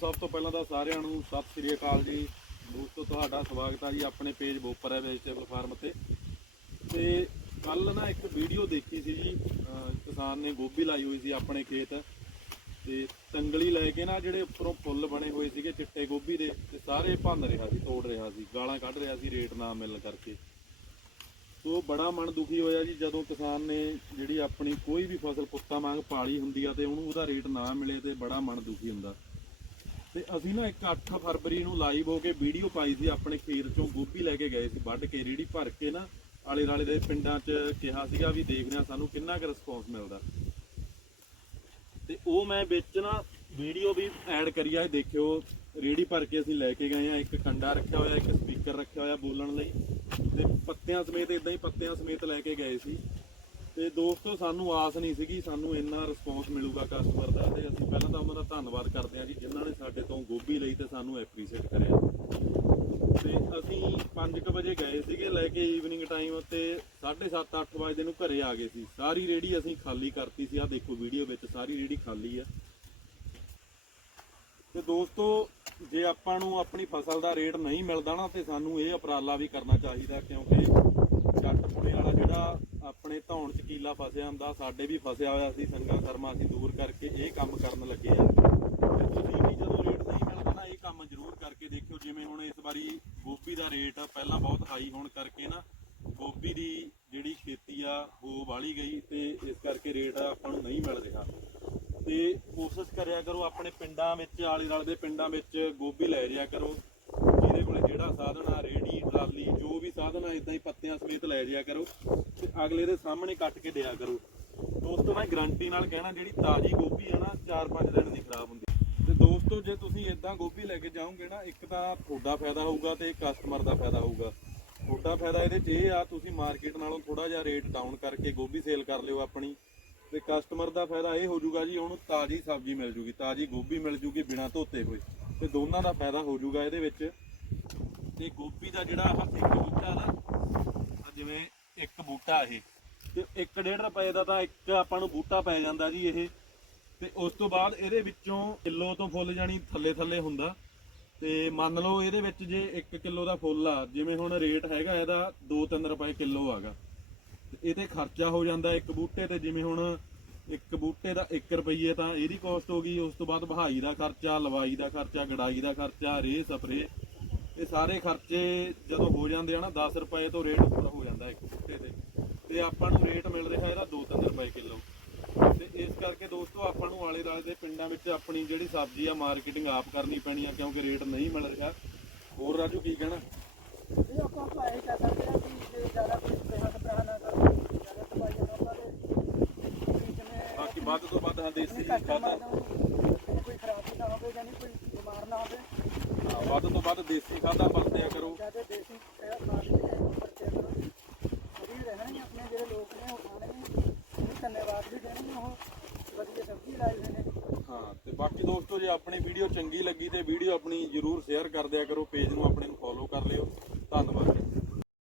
ਸਭ ਤੋਂ ਪਹਿਲਾਂ ਤਾਂ ਸਾਰਿਆਂ ਨੂੰ ਸਤਿ ਸ੍ਰੀ ਅਕਾਲ ਜੀ। ਦੋਸਤੋ, ਤੁਹਾਡਾ ਸਵਾਗਤ ਹੈ ਜੀ ਆਪਣੇ ਪੇਜ ਬੋਪਰ ਹੈ ਵੈਜੀਟੇਬਲ ਫਾਰਮ ਤੇ। ਤੇ ਕੱਲ ਨਾ ਇੱਕ ਵੀਡੀਓ ਦੇਖੀ ਸੀ ਜੀ ਕਿਸਾਨ ਨੇ ਗੋਭੀ ਲਾਈ ਹੋਈ ਸੀ ਆਪਣੇ ਖੇਤ। ਤੇ ਤੰਗਲੀ ਲੈ ਕੇ ਨਾ ਜਿਹੜੇ ਉੱਪਰੋਂ ਫੁੱਲ ਬਣੇ ਹੋਏ ਸੀਗੇ ਚਿੱਟੇ ਗੋਭੀ ਦੇ, ਤੇ ਸਾਰੇ ਭੰਨ ਰਿਹਾ ਸੀ, ਤੋੜ ਰਿਹਾ ਸੀ, ਗਾਲਾਂ ਕੱਢ ਰਿਹਾ ਸੀ ਰੇਟ ਨਾ ਮਿਲਣ ਕਰਕੇ। ਸੋ ਬੜਾ ਮਨ ਦੁਖੀ ਹੋਇਆ ਜੀ, ਜਦੋਂ ਕਿਸਾਨ ਨੇ ਜਿਹੜੀ ਆਪਣੀ ਕੋਈ ਵੀ ਫਸਲ ਪੁੱਤਾਂ ਵਾਂਗ ਪਾਲੀ ਹੁੰਦੀ ਆ ਤੇ ਉਹਨੂੰ ਉਹਦਾ ਰੇਟ ਨਾ ਮਿਲੇ ਤੇ ਬੜਾ ਮਨ ਦੁਖੀ ਹੁੰਦਾ। ਤੇ ਅਸੀਂ ਨਾ ਇੱਕ 8 ਫਰਵਰੀ ਨੂੰ ਲਾਈਵ ਹੋ ਕੇ ਵੀਡੀਓ ਪਾਈ ਸੀ ਆਪਣੇ ਖੇਤ ਚੋਂ, ਗੋਭੀ ਲੈ ਕੇ ਗਏ ਸੀ, ਵੱਢ ਕੇ, ਰੇੜੀ ਭਰ ਕੇ ਨਾ ਆਲੇ ਰਾਲੇ ਦੇ ਪਿੰਡਾਂ 'ਚ ਕਿਹਾ ਸੀਗਾ ਵੀ ਦੇਖਦੇ ਹਾਂ ਸਾਨੂੰ ਕਿੰਨਾ ਕੁ ਰਿਸਪੌਂਸ ਮਿਲਦਾ। ਤੇ ਉਹ ਮੈਂ ਵਿੱਚ ਨਾ ਵੀਡੀਓ ਵੀ ਐਡ ਕਰੀ ਆ ਦੇਖਿਓ, ਰੇੜੀ ਭਰ ਕੇ ਅਸੀਂ ਲੈ ਕੇ ਗਏ ਆ, ਇੱਕ ਕੰਡਾ ਰੱਖਿਆ ਹੋਇਆ, ਇੱਕ ਸਪੀਕਰ ਰੱਖਿਆ ਹੋਇਆ ਬੋਲਣ ਲਈ। ਤੇ ਪੱਤਿਆਂ ਸਮੇਤ ਇਦਾਂ ਹੀ ਪੱਤਿਆਂ ਸਮੇਤ ਲੈ ਕੇ ਗਏ ਸੀ। ਤੇ ਦੋਸਤੋ, ਸਾਨੂੰ ਆਸ ਨਹੀਂ ਸੀਗੀ, ਸਾਨੂੰ ਇੰਨਾ ਰਿਸਪੌਂਸ ਮਿਲੂਗਾ ਕਸਟਮਰ ਦਾ ਤੇ ਅਸੀਂ ਪਹਿਲਾਂ ਤਾਂ ਉਹਨਾਂ ਦਾ ਧੰਨਵਾਦ ਕਰਦੇ ਹਾਂ ਜੀ, ਜਿਨ੍ਹਾਂ ਨੇ ਸਾਡੇ ਤੋਂ ਗੋਭੀ ਲਈ ਤੇ ਸਾਨੂੰ ਐਪਰੀਸ਼ੀਏਟ ਕਰਿਆ। ਤੇ ਅਸੀਂ 5:00 ਵਜੇ ਗਏ ਸੀਗੇ, ਲੈ ਕੇ ਈਵਨਿੰਗ ਟਾਈਮ ਤੇ 7:30 8 ਵਜੇ ਨੂੰ ਘਰੇ ਆ ਗਏ ਸੀ। ਸਾਰੀ ਰੇੜੀ ਅਸੀਂ ਖਾਲੀ ਕਰਤੀ ਸੀ ਆ ਦੇਖੋ ਵੀਡੀਓ ਵਿੱਚ ਸਾਰੀ ਰੇੜੀ ਖਾਲੀ ਆ। ਤੇ ਦੋਸਤੋ, ਜੇ ਆਪਾਂ ਨੂੰ ਆਪਣੀ ਫਸਲ ਦਾ ਰੇਟ ਨਹੀਂ ਮਿਲਦਾ ਨਾ, ਤੇ ਸਾਨੂੰ ਇਹ ਉਪਰਾਲਾ ਵੀ ਕਰਨਾ ਚਾਹੀਦਾ, ਕਿਉਂਕਿ ਜੱਟਪੁਰੇ ਵਾਲਾ ਜਿਹੜਾ ਆਪਣੇ ਧੌਣ ਫਸਿਆ ਹੁੰਦਾ, ਸਾਡੇ ਵੀ ਫਸਿਆ ਹੋਇਆ ਸੀ, ਸੰਗਾ ਕਰਮਾ ਅਸੀਂ ਦੂਰ ਕਰਕੇ ਇਹ ਕੰਮ ਕਰਨ ਲੱਗੇ ਆ। ਤੁਸੀਂ ਵੀ ਜਦੋਂ ਰੇਟ ਨਹੀਂ ਮਿਲਦਾ ਨਾ, ਇਹ ਕੰਮ ਜ਼ਰੂਰ ਕਰਕੇ ਦੇਖਿਓ, ਜਿਵੇਂ ਹੁਣ ਇਸ ਵਾਰੀ ਗੋਭੀ ਦਾ ਰੇਟ ਪਹਿਲਾਂ ਬਹੁਤ ਹਾਈ ਹੋਣ ਕਰਕੇ ਨਾ, ਗੋਭੀ ਦੀ ਜਿਹੜੀ ਖੇਤੀ ਆ, ਉਹ ਵਾਲੀ ਗਈ ਤੇ ਇਸ ਕਰਕੇ ਰੇਟ ਆਪਾਂ ਨੂੰ ਨਹੀਂ ਮਿਲ ਰਿਹਾ। ਤੇ ਕੋਸ਼ਿਸ਼ ਕਰਿਆ ਕਰੋ, ਆਪਣੇ ਪਿੰਡਾਂ ਵਿੱਚ ਆਲੇ ਦੁਆਲੇ ਦੇ ਪਿੰਡਾਂ ਵਿੱਚ ਗੋਭੀ ਲੈ ਜਾਇਆ ਕਰੋ ਜਿਹਦੇ ਕੋਲੇ ਜਿਹੜਾ ਸਾਧਨ ਆ ਰੇੜੀ ਟਰਾਲੀ ਜੋ ਇਦਾਂ ਹੀ ਪੱਤਿਆਂ ਸਮੇਤ ਲੈ ਜਾਇਆ ਕਰੋ ਤੇ ਅਗਲੇ ਦੇ ਸਾਹਮਣੇ ਕੱਟ ਕੇ ਦਿਆ ਕਰੋ। ਦੋਸਤੋ, ਮੈਂ ਗਰੰਟੀ ਨਾਲ ਕਹਿਣਾ, ਜਿਹੜੀ ਤਾਜ਼ੀ ਗੋਭੀ ਆ ਨਾ 4-5 ਦਿਨ ਦੀ ਖਰਾਬ ਹੁੰਦੀ। ਤੇ ਦੋਸਤੋ, ਜੇ ਤੁਸੀਂ ਇਦਾਂ ਗੋਭੀ ਲੈ ਕੇ ਜਾਓਗੇ ਨਾ, ਇੱਕ ਤਾਂ ਤੁਹਾਡਾ ਫਾਇਦਾ ਹੋਊਗਾ ਤੇ ਕਸਟਮਰ ਦਾ ਫਾਇਦਾ ਹੋਊਗਾ। ਤੁਹਾਡਾ ਫਾਇਦਾ ਇਹਦੇ 'ਚ ਇਹ ਆ, ਤੁਸੀਂ ਮਾਰਕੀਟ ਨਾਲੋਂ ਥੋੜਾ ਜਿਹਾ ਰੇਟ ਡਾਊਨ ਕਰਕੇ ਗੋਭੀ ਸੇਲ ਕਰ ਲਿਓ ਆਪਣੀ। ਤੇ ਕਸਟਮਰ ਦਾ ਫਾਇਦਾ ਇਹ ਹੋ ਜਾਊਗਾ ਜੀ, ਉਹਨੂੰ ਤਾਜ਼ੀ ਸਬਜ਼ੀ ਮਿਲ ਜੂਗੀ, ਤਾਜ਼ੀ ਗੋਭੀ ਮਿਲ ਜੂਗੀ ਬਿਨਾਂ ਧੋਤੇ ਹੋਏ। ਤੇ ਦੋਨਾਂ ਦਾ ਫਾਇਦਾ ਹੋ ਜਾਊਗਾ ਇਹਦੇ ਵਿੱਚ। ਤੇ ਗੋਭੀ ਦਾ ਜਿਹੜਾ ਆਹ ਇੱਕ ਬੂਟਾ ਨਾ, ਆਹ ਜਿਵੇਂ ਇੱਕ ਬੂਟਾ ਇਹ, ਤੇ 1.5 ਰੁਪਏ ਦਾ ਤਾਂ ਇੱਕ ਆਪਾਂ ਨੂੰ ਬੂਟਾ ਪੈ ਜਾਂਦਾ ਜੀ ਇਹ, ਤੇ ਉਸ ਤੋਂ ਬਾਅਦ ਇਹਦੇ ਵਿੱਚੋਂ ਕਿਲੋ ਤੋਂ ਫੁੱਲ ਜਾਣੀ ਥੱਲੇ ਥੱਲੇ ਹੁੰਦਾ, ਤੇ ਮੰਨ ਲਓ ਇਹਦੇ ਵਿੱਚ ਜੇ 1 ਕਿਲੋ ਦਾ ਫੁੱਲ ਆ, ਜਿਵੇਂ ਹੁਣ ਰੇਟ ਹੈਗਾ ਇਹਦਾ 2-3 ਰੁਪਏ ਕਿਲੋ ਆਗਾ, ਤੇ ਇਹਤੇ ਖਰਚਾ ਹੋ ਜਾਂਦਾ ਇੱਕ ਬੂਟੇ ਤੇ, ਜਿਵੇਂ ਹੁਣ ਇੱਕ ਬੂਟੇ ਦਾ 1 ਰੁਪਈਏ ਤਾਂ ਇਹਦੀ ਕੋਸਟ ਹੋ ਗਈ, ਉਸ ਤੋਂ ਬਾਅਦ ਵਹਾਈ ਦਾ ਖਰਚਾ, ਲਵਾਈ ਦਾ ਖਰਚਾ, ਗੜਾਈ ਦਾ ਖਰਚਾ ਰੇ ਸਪਰੇ ਇਹ ਸਾਰੇ ਖਰਚੇ ਜਦੋਂ ਹੋ ਜਾਂਦੇ ਆ ਨਾ 10 ਰੁਪਏ ਤੋਂ ਰੇਟ ਉੱਪਰ ਹੋ ਜਾਂਦਾ ਇੱਕ ਬੂਟੇ ਤੇ। ਤੇ ਆਪਾਂ ਨੂੰ ਰੇਟ ਮਿਲ ਰਿਹਾ ਇਹਦਾ 2-3 ਰੁਪਏ ਕਿਲੋ। ਤੇ ਇਸ ਕਰਕੇ ਦੋਸਤੋ ਆਪਾਂ ਨੂੰ ਆਲੇ ਦਾਲੇ ਦੇ ਪਿੰਡਾਂ ਵਿੱਚ ਆਪਣੀ ਜਿਹੜੀ ਸਬਜ਼ੀ ਆ ਮਾਰਕੀਟਿੰਗ ਆਪ ਕਰਨੀ ਪੈਣੀ ਆ ਕਿਉਂਕਿ ਰੇਟ ਨਹੀਂ ਮਿਲ ਰਿਹਾ। ਹੋਰ ਰਾਜੂ ਕੀ ਕਹਿਣਾ? ਇਹ ਆਪਾਂ ਆਪਾਂ ਇਹ ਕਹਿ ਸਕਦੇ ਹਾਂ ਕਿ ਜੇ ਜ਼ਿਆਦਾ ਕੋਈ ਸਪਰੇਹਾਂ ਨਾ ਕਰੋ ਜ਼ਿਆਦਾ ਦਵਾਈਆਂ ਨਾ ਪਾਵੇ ਬਾਕੀ ਵੱਧ ਤੋਂ ਵੱਧ ਹਾਂ ਦੇਸੀ ਖਾਦਾਂ ਕੋਈ ਖਰਾਬੀ ਨਾ ਹੋਵੇ ਜਾਨੀ ਕੋਈ ਬਿਮਾਰ ਨਾ ਹੋਵੇ। ਵੱਧ ਤੋਂ ਵੱਧ ਦੇਸੀ ਖਾਦਾਂ ਵਰਤਿਆ ਕਰੋ। ਜ਼ਿਆਦਾ ਦੇਸੀ ਸਪਰੇਹਾਂ ਖਾ ਕੇ ਖਰਚੇ ਕਰੋ। ਫਰੀ ਰਹਿਣਗੇ ਆਪਣੇ ਜਿਹੜੇ ਲੋਕ ਨੇ ਉਹ ਖਾਣਗੇ ਉਹ ਧੰਨਵਾਦ ਵੀ ਦੇਣਗੇ ਉਹ ਵਧੀਆ ਸਬਜ਼ੀ ਲਾਈ ਹੋਏ ਨੇ। ਹਾਂ ਤੇ ਬਾਕੀ ਦੋਸਤੋ ਜੇ ਆਪਣੀ ਵੀਡੀਓ ਚੰਗੀ ਲੱਗੀ ਤੇ ਵੀਡੀਓ ਆਪਣੀ ਜਰੂਰ ਸ਼ੇਅਰ ਕਰ ਦਿਆ ਕਰੋ ਪੇਜ ਨੂੰ ਆਪਣੇ ਨੂੰ ਫੋਲੋ ਕਰ ਲਿਓ। ਧੰਨਵਾਦ।